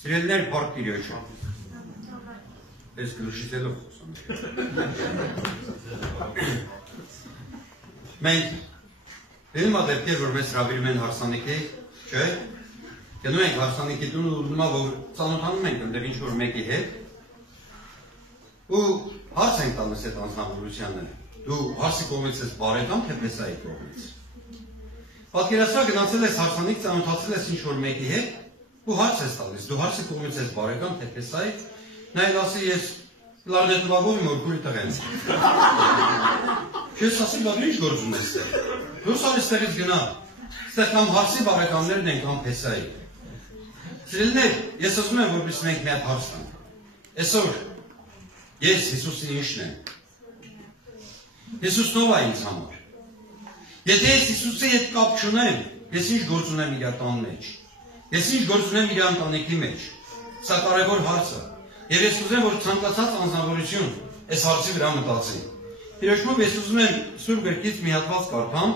Սիրելիներ փառք Տիրոջը։ Ես գլուխիցելով խոսում։ Մենք դեպի դեպքեր որ մեզ հրավիրում են հարսանիքի, չէ՞։ Գնում ենք հարսանիքի տուն ու նույնիսկ որ ծանոթանում ենք այնտեղ ինչ-որ մեկի հետ ու հարց ենք տալիս այդ անձնավորությանը։ Դու հարսի կողմից ես բարեկամ թե Մեսայի կողմից։ Պատկերացրա գնացել ես հարսանիք, ծանոթացել ես ինչ-որ մեկի հետ ու հարց ես տալիս, դու հարսի կողմից ես բարեկամ թե Մեսայի, նա էլ ասի ես լարնետվագով իմ օրգուրի տղ եմ։ Ես ասի, բա դու ինչ գործ ունես ստեղ։ Դու սալ ստեղից գնա, ստեղ կամ հարսի բարեկամներն են կամ Մեսայի։ Սիրելիներ, ես ասում եմ, որպես մենք մի հատ հարց տանք։ Այսօր ես Հիսուսի ինչն եմ։ Հիսուսն ով է ինձ համար։ Եթե ես Հիսուսի հետ կապ չունեմ, ես ինչ գործ ունեմ իր տան մեջ։ Ես ինչ գործ ունեմ իր ընտանիքի մեջ։ Սա կարևոր հարց է։ Եվ ես ուզում եմ, որ ցանկացած անձնավորություն այս հարցի վրա մտածի։ Տիրոջով ես ուզում եմ Սուրբ գրքից մի հատված կարդամ,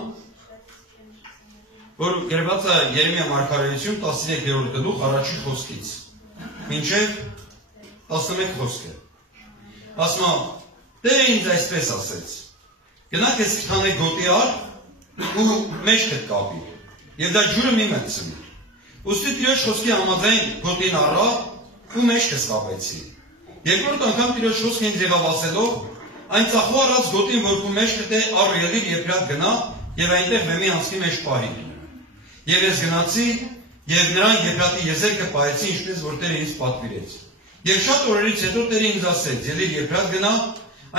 որ գրված է Երեմիա մարգարեություն 13-րդ գլուխ առաջին խոսքից մինչև 11 խոսքը։ Ասում է, Տերը ինձ այսպես ասեց. գնաք ես քթանեք գոտի առ ու մեջքդ կապի, եւ դա ջուրը մի մտցնի։ Ուստի Տիրոջ խոսքի համաձայն գոտին առա ու մեջքս կապեցի։ Երկրորդ անգամ Տիրոջ խոսքը ինձ եղավ ասելով, այն ծախու առած գոտին, որքու մեջքդ է առ ելիր Եփրատ գնա եւ այնտեղ վեմի անցքի մեջ պահի։ Եվ ես գնացի եւ նրան Եփրատի եզերքը պահեցի, ինչպես որ Տերը ինձ պատվիրեց։ Եվ շատ օրերից հետո Տերը ինձ ասեց. ելիր Եփրատ գնա,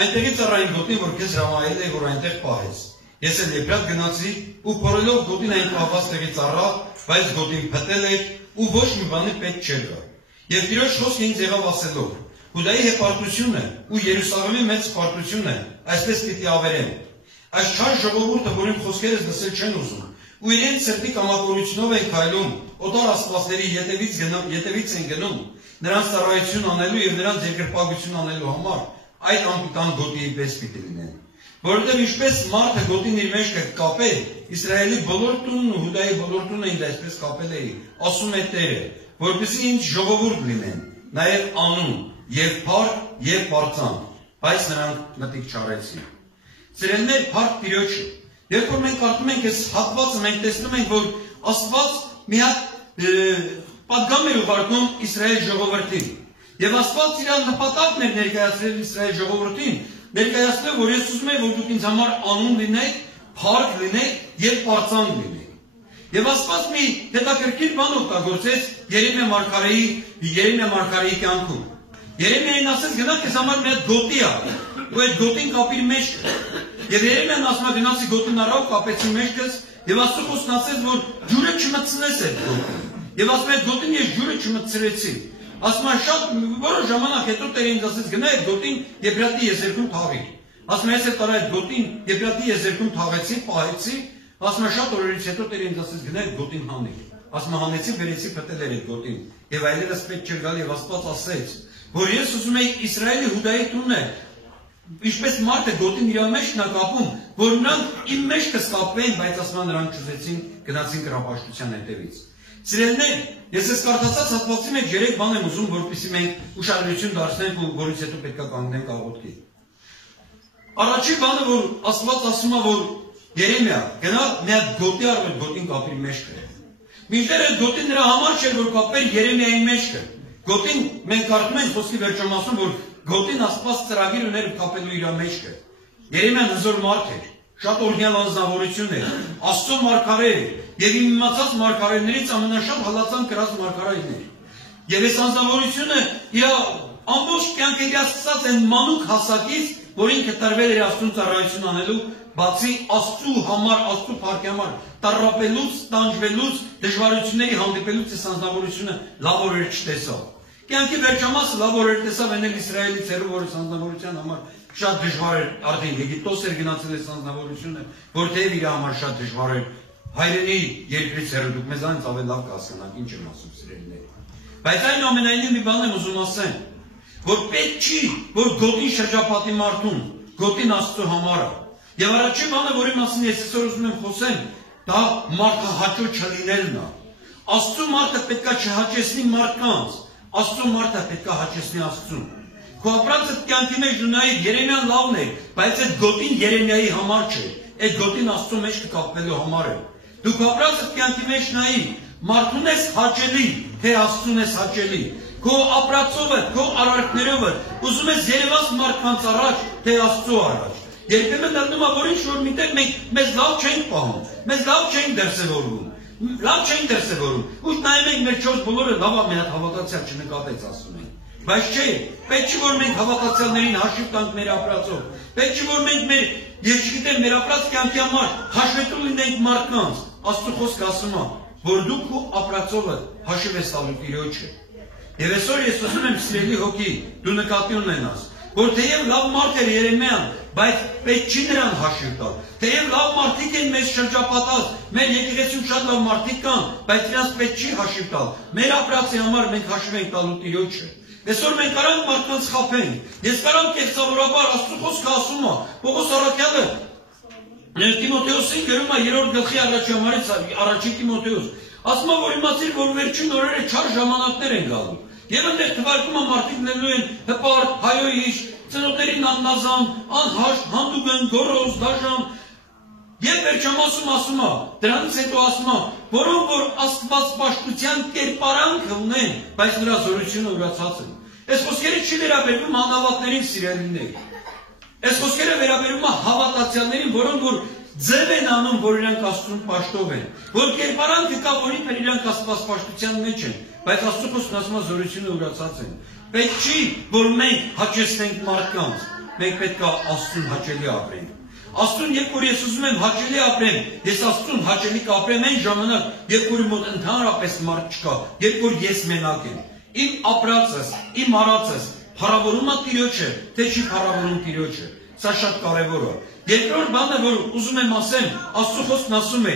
այնտեղից առ այն գոտին, որ քեզ հրամայել է, որ այնտեղ պահես։ Ես էլ Եփրատ գնացի ու փորելով գոտին այն պահված տեղից առա, բայց գոտին փտել էր ու ոչ մի բանի պետք չէր գա։ Եվ Տիրոջ խոսքը ինձ եղավ ասելով. Հուդայի հպարտությունը ու Երուսաղեմի մեծ հպարտությունը այսպես պիտի ավերեն։ Այս չար ժողովուրդը, որ իմ խոսքերս լսել չեն ուզում, ու իրենց սրտի կամակորությունով են քայլում, օտար աստվածների ետևից են գնում, նրանց ծառայություն անելու եւ նրանց երկրպագություն անելու համար, այդ անպիտան գոտիի պես պիտի լինեն։ Որովհետև ինչպես մարդը գոտին իր մեջ կկապե, Իսրայելի բոլոր տունն ու Հուդայի բոլոր տունը ինձ այսպես կապել էի, ասում է Տերը, որպեսզի ինձ ժողովուրդ լինեն, նաեւ անուն, եւ փառք, եւ պարծան, բայց նրանք մտիկ չարեցին։ Սիրելիներ, փառք Տիրոջը։ Երբ որ մենք կարդում ենք այս հատվածը, մենք տեսնում ենք, որ Աստված մի հատ պատգամ էր ուղարկում Իսրայել ժողովրդին։ Եվ Աստված իր նպատակն էր ներկայացրել Իսրայել ժողովրդին, ներկայացնել, որ ես ուզում եմ, որ դուք ինձ համար անուն լինեք, փառք լինեք եւ պարծան լինեք։ Եվ Աստված մի հետաքրքիր բան օգտագործեց Երեմիա մարգարեի կյանքում։ Երեմիային ասեց, գնա քեզ համար մի հատ գոտի ա, ու այդ գոտին կապիր մեջքդ։ Եվ Երեմիան ասում է, գնացի գոտին առավ, կապեցի մեջքս, եւ Աստծո խոսքն ասեց, որ ջուրը չմտցնես այդ գոտին։ Եվ ասում է, այդ գոտին ես ջուրը չմտցրեցի։ Ասում է, շատ որոշ ժամանակ հետո Տերը ինձ ասեց, գնա այդ գոտին Եփրատի եզերքում թաղիր։ Ասում է, ես էլ տարա այդ գոտին Եփրատի եզերքում թաղեցի, պահեցի։ Ասում է, շատ օրերից հետո Տերը ինձ ասեց, գնա այդ գոտին հանիր։ Ասում է, հանեցի, բերեցի, փտել էր այդ գոտին։ Եվ այլևս պետք չէր գալ եւ Աստված ասեց, որ ես ուզում եի Իսրայելի Հուդայի տունը, ինչպես մարդը գոտին իր մեջքն է կապում, որ նրանք իմ մեջքս կապվեն, բայց ասում է, նրանք չուզեցին, գնացին կռապաշտության հետևից։ Սիրելիներ, ես այս կարդացած հատվածի մեջ 3 բան եմ ուզում, որպեսզի մենք ուշադրություն դարձնենք ու որից հետո պետք է կանգնենք աղոթքի։ Առաջին բանը, որ Աստված ասում է, որ Երեմիա, գնա մի հատ գոտի առ այդ գոտին կապիր մեջքը։ Մինչդեռ այդ գոտին նրա համար չէր, որ կապեր Երեմիայի մեջքը։ Գոտին մենք կարդում ենք խոսքի վերջում ասում, որ գոտին Աստված ծրագիր ուներ կապելու իր մեջքը։ Երեմիան հզոր մարդ էր, շատ օրհնյալ անձնավորություն էր, Աստծո մարգարե էր, եւ իմացած մարգարեներից ամենաշատ հալածան կրած մարգարեն էր։ Եվ այս անձնավորությունը իր ամբողջ կյանքը իրացած այն մանուկ հասակից, որ ինքը տրվել էր Աստծուն ծառայություն անելու, բացի Աստծու համար, Աստծու փառքի համար, տառապելուց, տանջվելուց, դժվարությունների հանդիպելուց այս անձնավորությունը լավ օրեր չտեսավ։ Կյանքի վերջամասը լավ օրեր տեսավ այն Իսրայելից հեռու, որ այս անձնավորության համար շատ դժվար էր, արդեն Եգիպտոս էր գնացել այս անձնավորությունը, որտեղ իր համար շատ դժվար էր հայրենի երկրից հեռու, դուք մեզանից ավելի լավ կհասկանաք ինչ եմ ասում սիրելիներ։ Բայց այնուամենայնիվ մի բան եմ ուզում ասեմ, որ պետք չի, որ գոտին շրջապատի մարդուն, գոտին Աստծո համար է։ Եվ առաջին բանը, որի մասին ես այսօր ուզում եմ խոսեմ, դա մարդահաճո չլինելն է։ Աստծո մարդը պետք է չհաճեցնի մարդկանց, Աստծո մարդը պետք է հաճեսնի Աստծուն։ Քո ապրածը կյանքի մեջ դու նայիր Երեմիան լավն է, բայց այդ գոտին Երեմիայի համար չէ, այդ գոտին Աստծո մեջ կկապվելու համար է։ Դու քո ապրածը կյանքի մեջ նայիր, մարդուն ես հաճելի, թե Աստծուն ես հաճելի։ Քո ապրածովը, քո արարքներով ուզում ես երևաս մարդկանց առաջ, թե Աստծո առաջ։ Երբեմն դառնում է, որ ինչ-որ միտեղ մենք մեզ լավ չենք պահում, մեզ լավ չենք դրսևորվում, լավ չենք դրսևորում։ Ու նայում ենք մեր 4 բոլորը լավ է, մի հատ հավատացյալ չնկատեց ասում են։ Բայց չէ, պետք չի որ մենք հավատացյալներին հաշիվ տանք մեր ապրածով։ Պետք չի որ մենք մեր, ես չգիտեմ, մեր ապրած կյանքի համար հաշվետու լինենք մարդկանց։ Աստծո խոսքը ասում է, որ դու քո ապրածովը հաշիվ ես տալու Տիրոջը։ Եվ այսօր ես ուզում եմ սիրելի հոգի, դու նկատի ունենաս, որ թեև լավ մարդ էր Երեմիան, բայց պետք չի նրան հաշիվ տալ։ Թեև լավ մարդիկ են մեզ շրջապատած, մեր եկեղեցում շատ լավ մարդիկ կան, բայց նրանց պետք չի հաշիվ տալ։ Մեր ապրածի համար մենք հաշիվ ենք տալու Տիրոջը։ Այսօր մենք կարանք մարդկանց խաբենք։ Ես կարամ կեղծավորաբար Աստծո խոսքը ասում է, Պողոս առաքյալը Տիմոթեոսին գրում է 3-րդ գլխի առաջին Տիմոթեոս, ասում է, որ իմացիր, որ վերջին օրերը չար ժամանակներ են գալու։ Եվ այնտեղ թվարկում է մարդիկ լինելու են հպարտ, հայոյիշ, ծնոտներին աննազան, անհաշտ, հանդուգն, գոռոզ, դաժան։ Եվ վերջամասում ասում է, դրանից հետո ասում է, որոնք որ աստվածպաշտության կերպարանքը ունեն, բայց նրա զորությունը ուրացած են։ Այս խոսքերը չի վերաբերվում անհավատներին, սիրելիներ։ Այս խոսքերը վերաբերում է հավատացյալներին, որոնք որ ձև են անում, որ իրանք Աստծուն պաշտով են, որ կերպարանքը կա, որին પર իրանք աստվածպաշտության մեջ են, բայց Աստծո խոսքն ասում է զորությունը ուրացած են։ Պետք չի, որ մենք հաճեսնենք մարդկանց, մենք պետք է Աստծուն հաճելի ապրենք։ Աստծուն, երբ որ ես ուզում եմ հաճելի ապրեմ, ես Աստծուն հաճելի կապրեմ այն ժամանակ, երբ որ մոտ ընդհանրապես մարդ չկա, երբ որ ես մենակ եմ։ Իմ ապրածս, իմ արածս փառավորում է Տիրոջը, թե չի փառավորում Տիրոջը։ Սա շատ կարևոր է։ Երկրորդ բանը, որ ուզում եմ ասեմ, Աստծո խոսքն ասում է,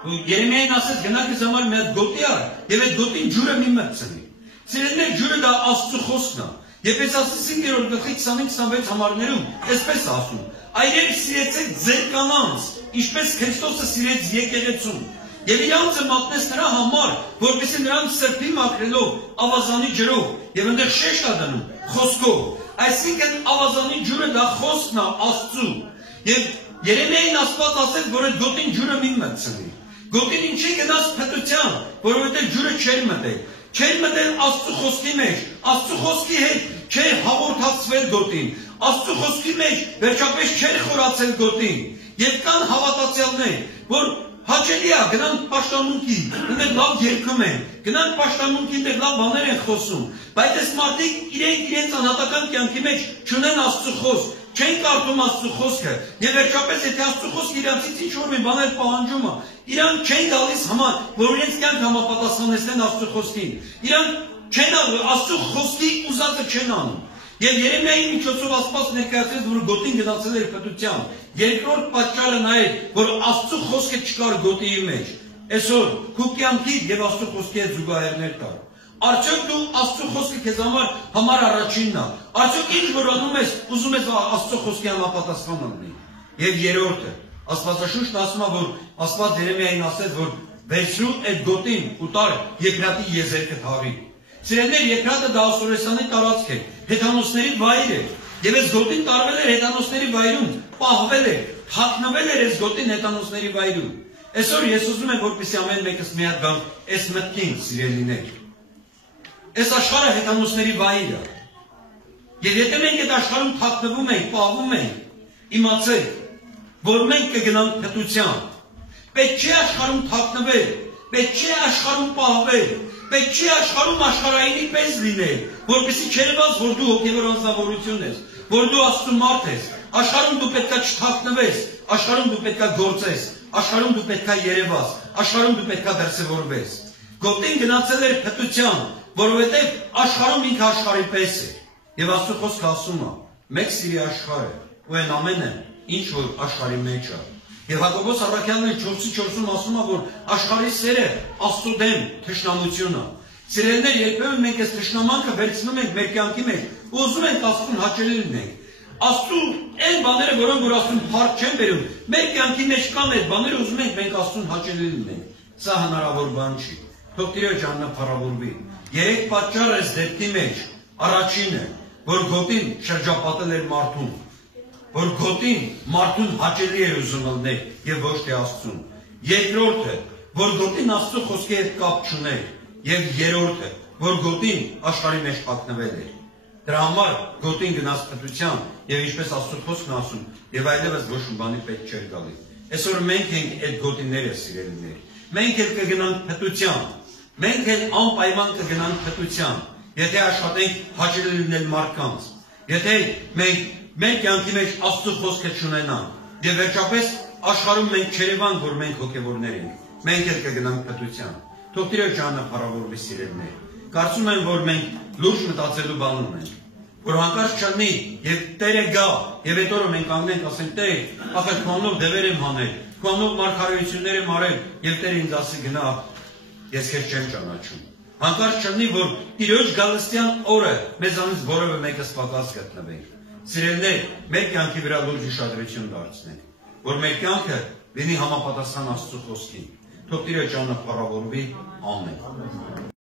Երեմիային ասեց, գնա քեզ համար մի հատ գոտի առ, եւ այդ գոտին ջուրը մի մտցնի։ Սիրելիներ, ջուրը դա Աստծո խոսքն է։ Եփեսացիս 5-րդ գլխի 25-26 համարներում այսպես ասում. Այրեր սիրեցեք ձեր կանանց, ինչպես Քրիստոսը սիրեց եկեղեցուն, եւ իրանցը մատնեց նրա համար, որպեսզի նրանց սրբի մաքրելով ավազանի ջրով, եւ այնտեղ շեշտ է դնում խոսքով։ Այսինքն ավազանի ջուրը դա խոսքն է Աստծու։ Եվ Երեմիային Աստված ասեց, որ այդ գոտին ջուրը մի մտցնի։ Գոտին ինչի գնաց փտության, որովհետեւ ջուրը չէր մտել։ Չէր մտել Աստծո խոսքի մեջ, Աստծո խոսքի հետ չէր հաղորդացվել գոտին, Աստծո խոսքի մեջ վերջապես չէր խորացել գոտին։ Եվ կան հավատացյալներ, որ հաճելի է գնան պաշտամունքի, այնտեղ լավ երգում են, գնան պաշտամունքի, այնտեղ լավ բաներ են խոսում, բայց այս մարդիկ իրենց անհատական կյանքի մեջ չունեն Աստծո խոսք, չեն կարդում Աստծո խոսքը, եւ վերջապես եթե Աստծո խոսքը իրանցից ինչ-որ մի բաներ պահանջում է, իրանք չեն գալիս համար, որ իրենց կյանք համապատասխանեցնեն Աստծո խոսքին, իրանք չեն Աստծո խոսքի ուզածը չեն անում։ Եվ Երեմիայի միջոցով Աստված ներկայացրեց, որ գոտին գնացել էր փտության։ Երկրորդ պատճառը նա էր, որ Աստծո խոսքը չկար գոտիի մեջ։ Այսօր քո կյանքից եւ Աստծո խոսքի հետ զուգահեռներ կար։ Արդյոք դու Աստծո խոսքը քեզ համար առաջինն է։ Արդյոք ինչ որ անում ես, ուզում ես Աստծո խոսքի համապատասխան լինի։ Եվ երրորդը, Աստվածաշունչն ասում է, որ Աստված Երեմիային ասեց, որ վերցրու այդ գոտին ու տար Եփրատի եզերքը թաղի։ Սիրելիներ, Եփրատը դա Ասորեսյանի տարածք է, հեթանոսների վայր է։ Եվ այս գոտին տարվել էր հեթանոսների վայրում, պահվել է, թաքնվել էր այս գոտին հեթանոսների վայրում։ Այսօր ես ուզում եմ, որպեսզի ամեն մեկս մի հատ գան այս մտքին, սիրելիներ։ Այս աշխարհը հեթանոսների վայր է։ Եվ եթե մենք այդ աշխարհում թաքնվում ենք, պահվում ենք, իմացեք, որ մենք կգնանք փտության։ Պետք չէ աշխարհում թաքնվել, պետք չէ աշխարհում պահվել, պետք չէ աշխարհում աշխարհայինի պես լինել, որպեսզի չերևաս, որ դու հոգևոր անձնավորություն ես, որ դու Աստծո մարդ ես։ Աշխարհում դու պետք է չթաքնվես, աշխարհում դու պետք է գործես, աշխարհում դու պետք է երևաս, աշխարհում դու պետք է դրսևորվես։ Գոտին գնացել էր փտության, որովհետև աշխարհում ինքը աշխարհի պես է։ Եվ Աստծո խոսքը ասում է. մեկ սիրի աշխարհը, ու այն ամենը, ինչ որ աշխարհի մեջ է։ Եվ Հակոբոս առաքյալն 4:4-ում ասում է, որ աշխարհի սերը Աստծո դեմ թշնամություն է։ Սիրելիներ, երբեմն մենք այս թշնամանքը վերցնում ենք մեր կյանքի մեջ, ու ուզում ենք Աստծուն հաճելի լինենք։ Աստծու այն բաները, որոնք որ Աստծուն փառք չեն բերում, մեր կյանքի մեջ կան այդ բաները, ուզում ենք մենք Աստծուն հաճելի լինենք։ Սա հնարավոր բան չի։ թող Տիրոջ անունը փառավորվի։ Երեք պատճառ էս դեպքի մեջ առաջինը, որ գոտին շրջապատել էր մարդուն, որ գոտին մարդուն հաճելի էր ուզում լներ եւ ոչ թե Աստծուն։ Երկրորդը, որ գոտին Աստծո խոսքի հետ կապ չուներ, եւ երրորդը, որ գոտին աշխարհի մեջ հագնվել էր։ Դրա համար գոտին գնաց փտության եւ ինչպես Աստծո խոսքն ասում, եւ այլևս ոչ մի բանի պետք չէր գալի։ Այսօր մենք ենք այդ գոտիները սիրելիներ։ Մենք էլ կգնանք փտության։ Մենք էլ անպայման կգնանք փտության, եթե աշխատենք հաճելի լինել մարդկանց։ Եթե մենք մեր կյանքի մեջ Աստծո խոսքը չունենանք եւ վերջապես աշխարհում մենք չերևանք, որ մենք հոգեվորներ ենք, մենք էլ կգնանք փտության։ Թող Տիրոջ անունը փառավորվի սիրելիներ։ Կարծում եմ, որ մենք լուրջ մտածելու բան ունենք, որ հանկարծ չլինի եւ Տերը գա եւ այդ օրը մենք կանգնենք ասենք Տեր, ախր քոնով դևեր եմ հանել, քոնով մարգարեություններ եմ արել եւ Տերը ինձ ասի գնա, ես քեզ չեմ ճանաչում։ Հանկարծ չլինի, որ Տիրոջ գալստյան օրը մեզանից որևէ մեկը սպասած գտնվենք։ Սիրելիներ, մեր կյանքի վրա լուրջ ուշադրություն դարձնենք, որ մեր կյանքը լինի համապատասխան Աստծո խոսքին։ Թող Տիրոջ անունը փառավորվի, ամեն։